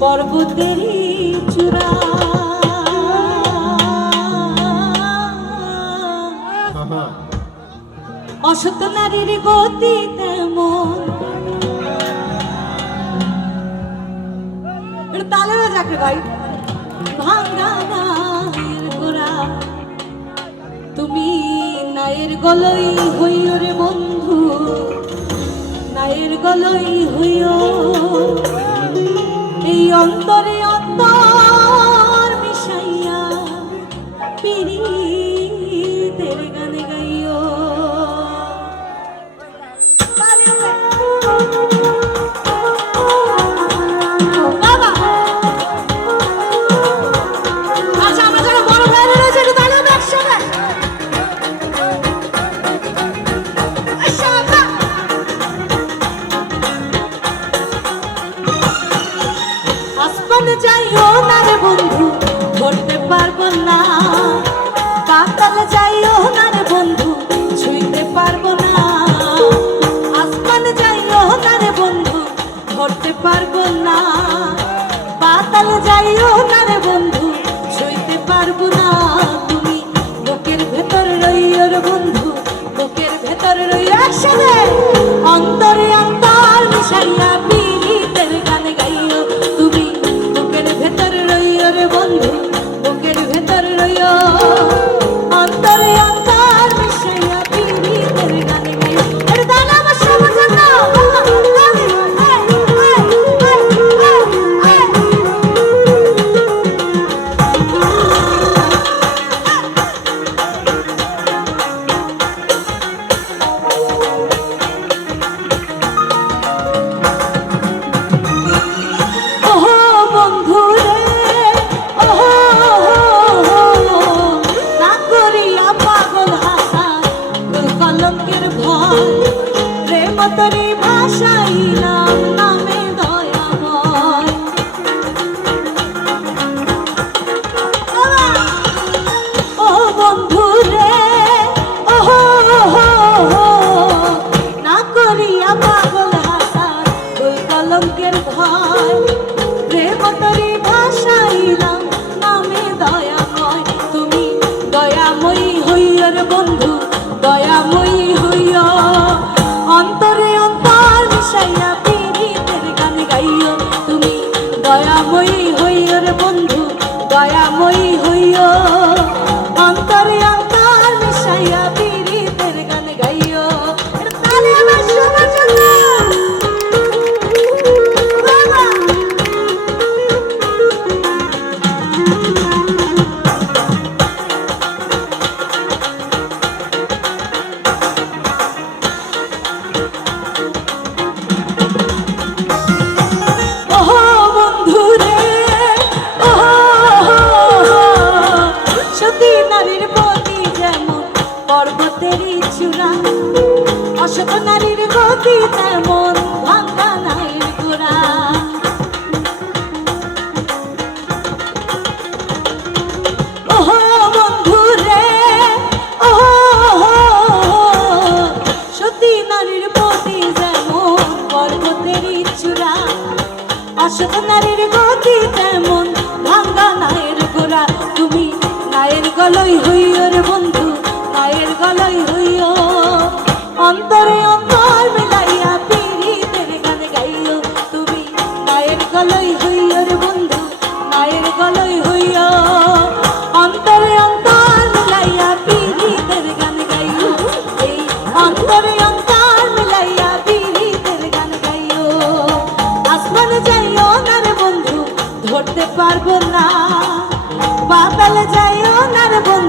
পর্বতেরই চূড়া। অসত নারীর গতি তেমন। তালে যাকে ভাই ভাঙ্গা নায়ের গোড়া। তুমি নায়ের গলই হইও রে বন্ধু, নায়ের গলই হইও। এই অন্তরে অন্তর মিশাইয়া পিরিতের গানে গাইও। যাইও না রে বন্ধু, ধরতে পারবো না। পাতাল যাইও না রে বন্ধু, ছুঁইতে পারবো না। আসমান যাইও না রে বন্ধু, ধরতে পারবো না। পাতাল যাইও না রে বন্ধু, ছুঁইতে পারবো না। তুমি বুকের ভেতর রইও রে বন্ধু, বুকের ভেতর রইও। একসাথে অন্তরে অন্তর মিশাইয়া পিরিতের গানে গাইও। তুমি ভেতর রইও রে বন্ধু, বুকের ভেতর রইও। অন্তরে অন্তর মিশাইয়া পিরিতের গানে গাইও। আরে দানা আমার সবার জন্য। প্রেমতরি ভাষাইলাম নামে দয়াময়। ও বন্ধু রে, না করিয়া পাগল হাসা তুই কলঙ্কের ভয়। প্রেমতরি ভাষাইলাম নামে দয়াময়। তুমি দয়াময়ী হইও রে বন্ধু, দয়াময়ী হইও। অন্তরে অন্তর মিশাইয়া পিরিতের গান গাইও। তুমি দয়াময়ী হইও রে বন্ধু, দয়াময়ী হইও। অন্তরে অন্তর মিশাইয়া পিরিতের গান গাইও। তালে আমার সবার জন্য। পর্বতেরই চূড়া, অসত নারীর গতি তেমন, ভাঙ্গা নায়ের গোড়া। ওহো বন্ধু রে, সতী নারীর গতি যেমন পর্বতেরই চূড়া। অসত নারীর গতি তেমন, ভাঙ্গা নায়ের গোড়া। তুমি নায়ের গলই হইও রে বন্ধু, নায়ের গলই হইও। অন্তরে অন্তর মিলাইয়া পিরিতের গান গাইও। তুমি নায়ের গলই হইও রে বন্ধু, নায়ের গলই হইও। অন্তরে অন্তর মিলাইয়া পিরিতের গান গাইও। এই অন্তরে অন্তর মিলাইয়া পিরিতের গান গাইও। আসমান যাইও না রে বন্ধু, ধরতে পারবো না। পাতাল যাইও না রে বন্ধু,